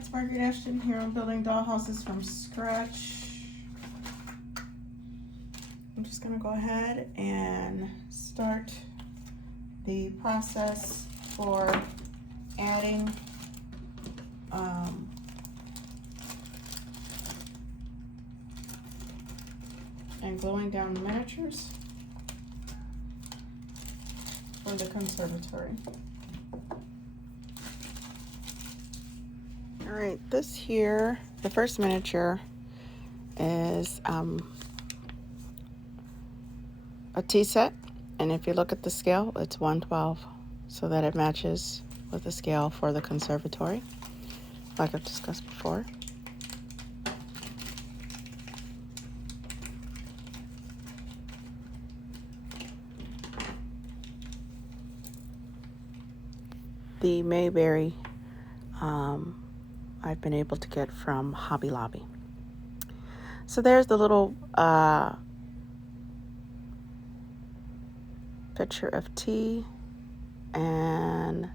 it's Margaret Ashton here on Building Dollhouses from Scratch. I'm just going to go ahead and start the process for adding and gluing down the miniatures for the conservatory. All right, this here, the first miniature is a tea set, and if you look at the scale, it's 1/12, so that it matches with the scale for the conservatory, like I've discussed before. The Mayberry I've been able to get from Hobby Lobby. So there's the little picture of tea and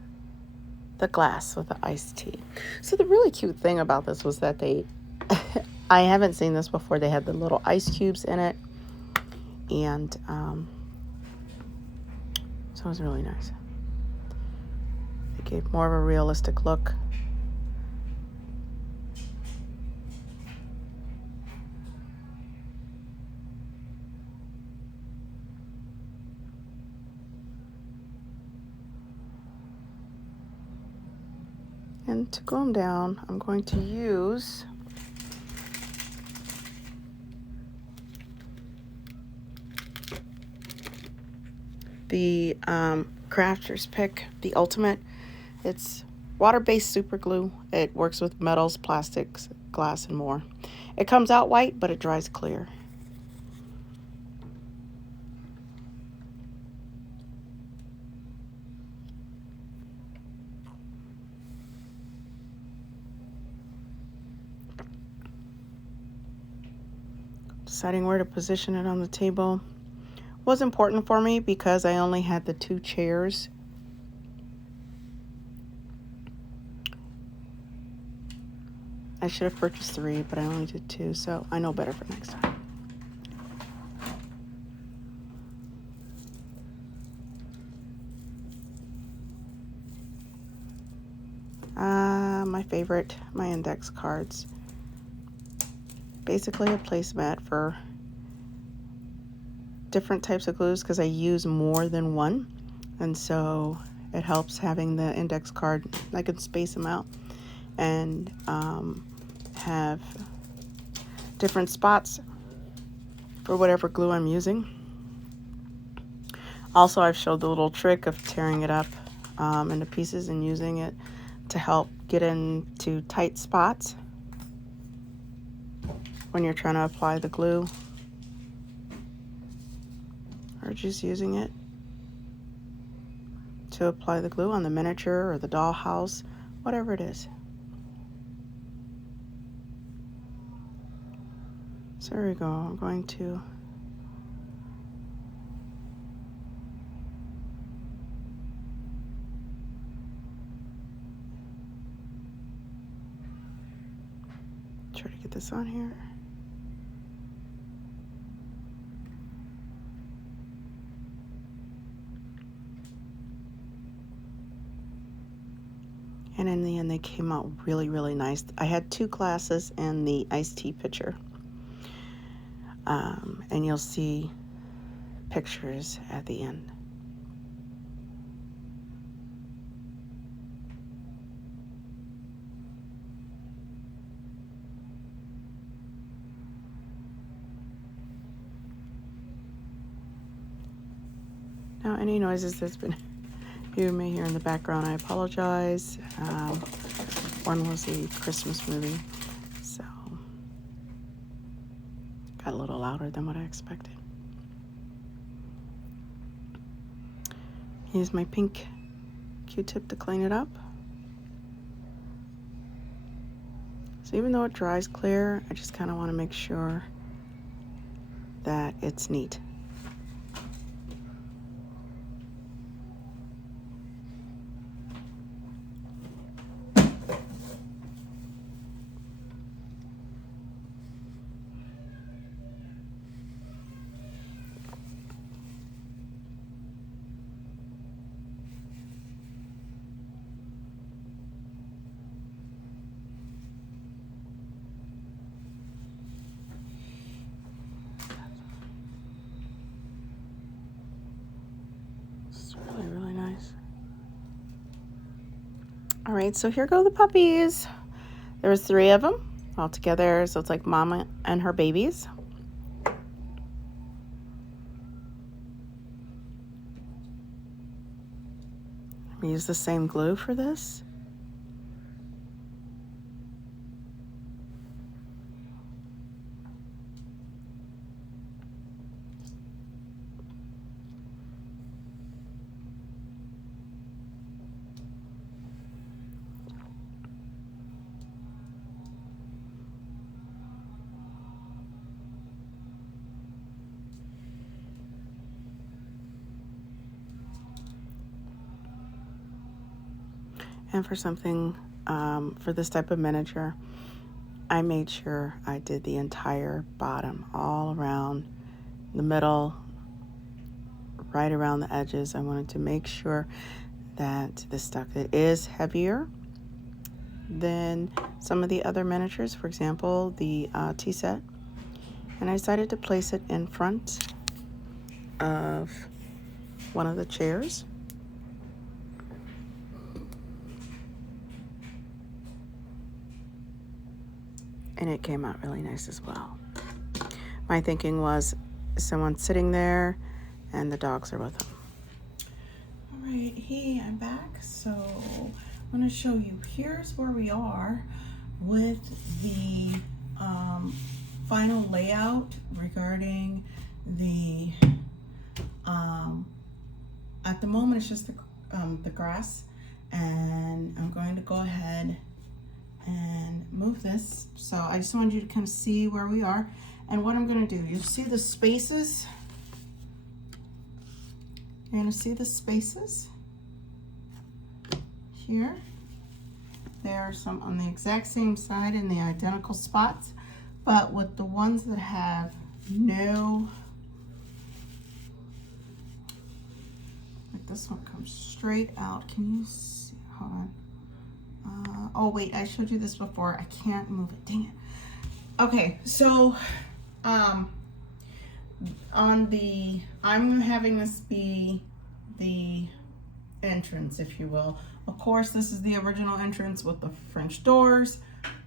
the glass with the iced tea. So the really cute thing about this was that they, I haven't seen this before, they had the little ice cubes in it, and so it was really nice. It gave more of a realistic look. And to glue them down, I'm going to use the Crafter's Pick, the Ultimate. It's water-based super glue. It works with metals, plastics, glass, and more. It comes out white, but it dries clear. Deciding where to position it on the table was important for me because I only had the 2 chairs. I should have purchased 3, but I only did 2, so I know better for next time. My favorite, my index cards. Basically a placemat for different types of glues because I use more than one, and so it helps having the index card. I can space them out and have different spots for whatever glue I'm using. Also, I've showed the little trick of tearing it up into pieces and using it to help get into tight spots when you're trying to apply the glue, or just using it to apply the glue on the miniature or the dollhouse, whatever it is. So there we go. I'm going to try to get this on here. And in the end, they came out really, really nice. I had 2 glasses and the iced tea pitcher. And you'll see pictures at the end. Now, any noises that's been you may hear in the background, I apologize. One was a Christmas movie, so got a little louder than what I expected. Use my pink Q-tip to clean it up. So even though it dries clear, I just kind of want to make sure that it's neat. All right, so here go the puppies. There was 3 of them all together, so it's like mama and her babies. We use the same glue for this. And for something, for this type of miniature, I made sure I did the entire bottom, all around the middle, right around the edges. I wanted to make sure that this stuff, it is heavier than some of the other miniatures, for example, the tea set. And I decided to place it in front of one of the chairs. And it came out really nice as well. My thinking was someone sitting there and the dogs are with them. All right, hey, I'm back. So I'm going to show you, here's where we are with the final layout regarding the, at the moment it's just the grass, and I'm going to go ahead and move this. So I just wanted you to kind of see where we are. And what I'm going to do, you see the spaces? You're going to see the spaces here. There are some on the exact same side in the identical spots, but with the ones that have no, like this one comes straight out. Can you see? Hold on. Oh wait, I showed you this before. I can't move it, dang it. Okay, so on the, I'm having this be the entrance, if you will. Of course, this is the original entrance with the French doors,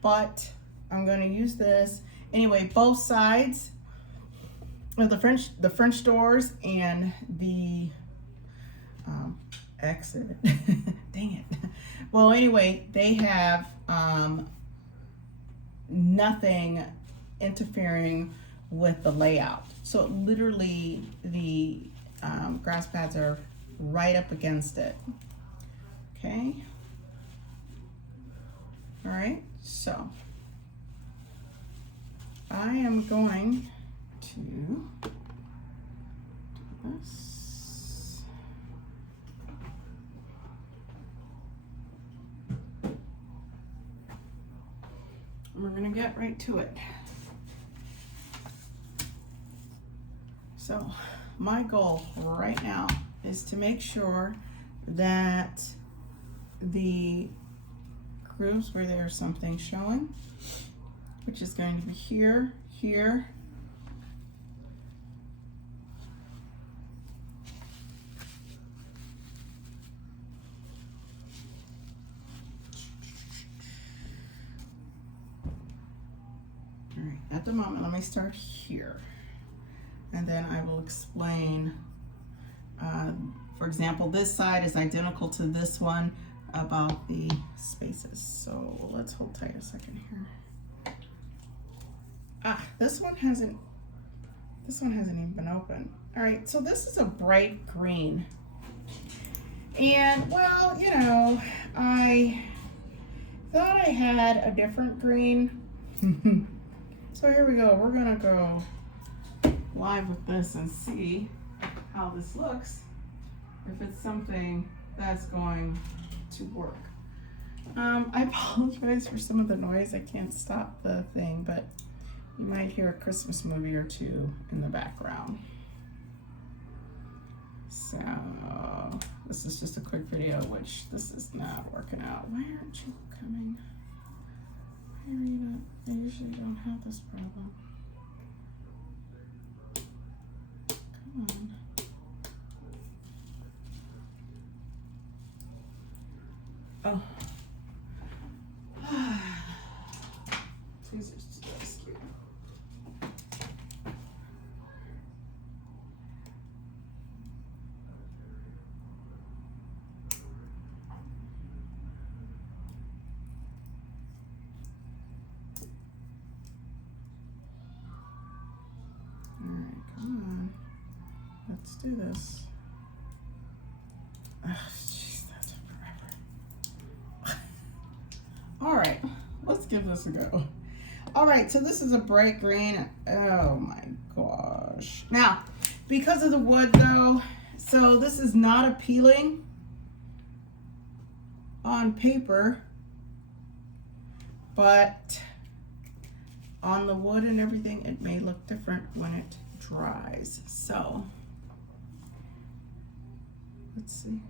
but I'm going to use this. Anyway, both sides of the French doors and the exit. Dang it. Well, anyway, they have nothing interfering with the layout. So literally the grass pads are right up against it. Okay. All right, so I am going to do this. And we're gonna get right to it. So my goal right now is to make sure that the grooves where there's something showing, which is going to be here, here, all right, at the moment, let me start here. And then I will explain, for example, this side is identical to this one about the spaces. So let's hold tight a second here. Ah, this one hasn't even been open. All right, so this is a bright green. And well, you know, I thought I had a different green. So here we go, we're gonna go live with this and see how this looks, if it's something that's going to work. I apologize for some of the noise. I can't stop the thing, but you might hear a Christmas movie or two in the background. So this is just a quick video, which this is not working out. Why aren't you coming? Why are you not? I usually don't have this problem. Come on. Oh, do this. Oh, jeez, that took forever. All right, let's give this a go. All right, so this is a bright green. Oh my gosh. Now, because of the wood though, so this is not appealing on paper, but on the wood and everything, it may look different when it dries. So, let's see.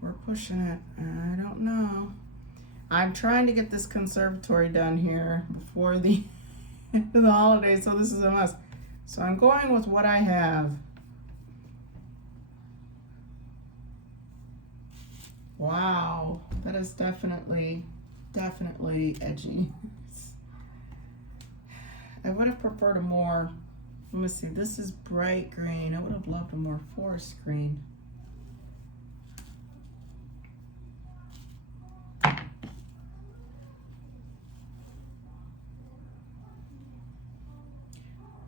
We're pushing it. I don't know. I'm trying to get this conservatory done here before the holidays, so this is a mess. So I'm going with what I have. Wow, that is definitely edgy. I would have preferred a more, let me see, this is bright green. I would have loved a more forest green.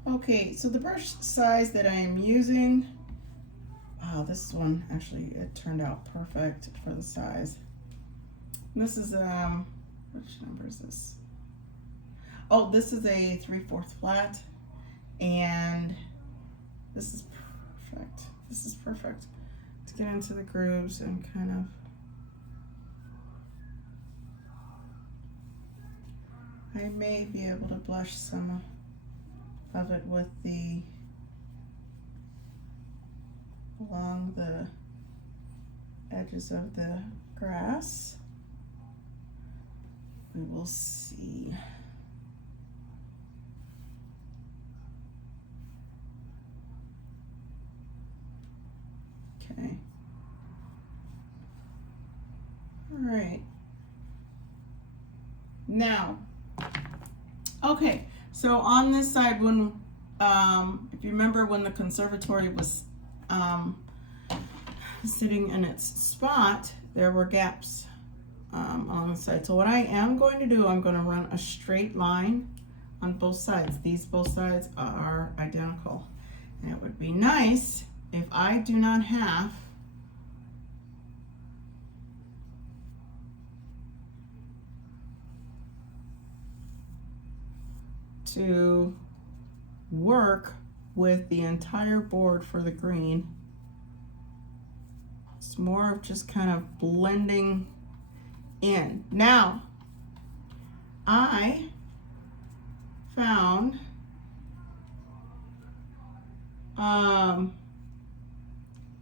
Okay, so the brush size that I am using, oh, this one actually, it turned out perfect for the size. This is, which number is this? Oh, this is a 3/4 flat, and this is perfect. This is perfect to get into the grooves and kind of, I may be able to blush some of it with the, along the edges of the grass. We will see. Okay. All right. Now, okay. So on this side, when, if you remember when the conservatory was sitting in its spot, there were gaps on the side. So what I am going to do, I'm going to run a straight line on both sides. These both sides are identical. And it would be nice if I do not have to work with the entire board for the green. It's more of just kind of blending in. Now, I found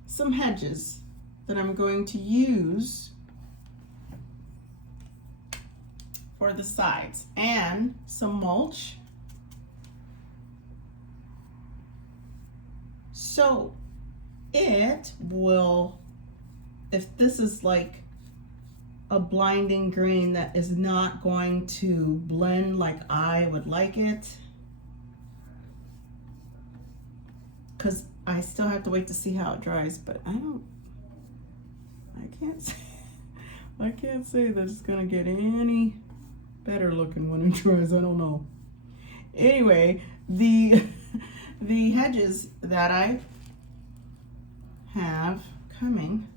some hedges that I'm going to use for the sides and some mulch. So it will, if this is like a blinding green that is not going to blend like I would like it, because I still have to wait to see how it dries, but I can't say that it's gonna get any better looking when it dries. I don't know. Anyway, the hedges that I have coming,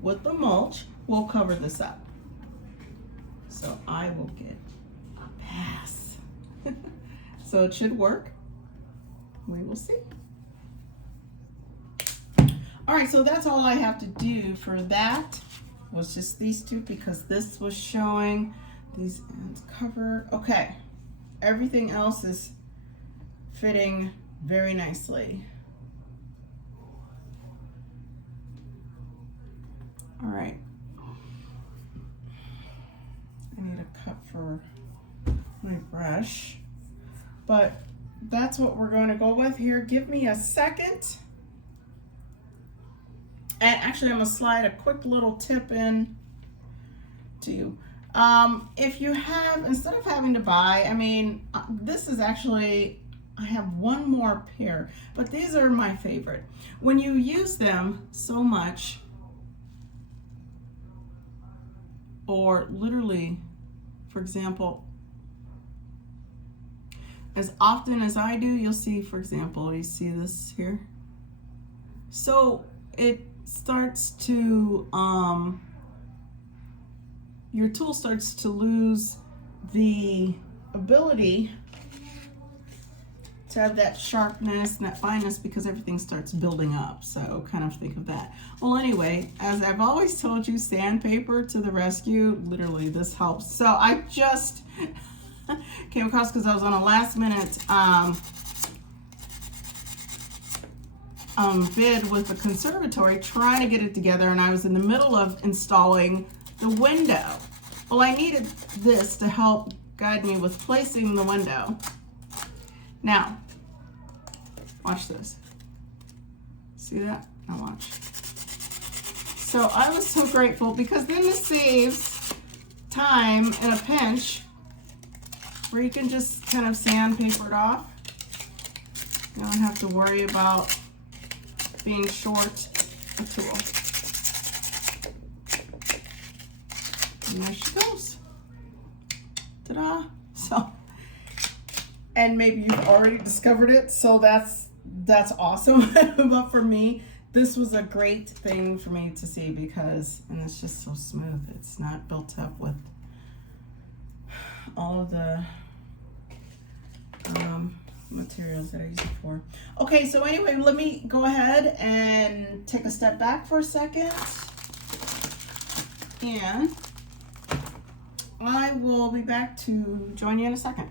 with the mulch, will cover this up. So I will get a pass. So it should work. We will see. All right, so that's all I have to do for that. Was just these two, because this was showing these ends covered. Okay, everything else is fitting very nicely. All right, I need a cup for my brush, but that's what we're going to go with here. Give me a second. And actually, I'm gonna slide a quick little tip in to you. If you have, instead of having to buy, I mean, this is actually, I have one more pair, but these are my favorite. When you use them so much, or literally, for example, as often as I do, you'll see, for example, you see this here? So it starts to, your tool starts to lose the ability to have that sharpness and that fineness because everything starts building up. So kind of think of that. Well, anyway, as I've always told you, sandpaper to the rescue. Literally, this helps. So I just came across, because I was on a last minute bid with the conservatory trying to get it together, and I was in the middle of installing the window. Well, I needed this to help guide me with placing the window. Now, watch this. See that? Now watch. So I was so grateful, because then this saves time in a pinch where you can just kind of sandpaper it off. You don't have to worry about being short a tool. And there she goes. Ta-da! So, and maybe you've already discovered it, so that's awesome. But for me, this was a great thing for me to see, because, and it's just so smooth. It's not built up with all of the materials that I use it for. Okay, so anyway, let me go ahead and take a step back for a second, and I will be back to join you in a second.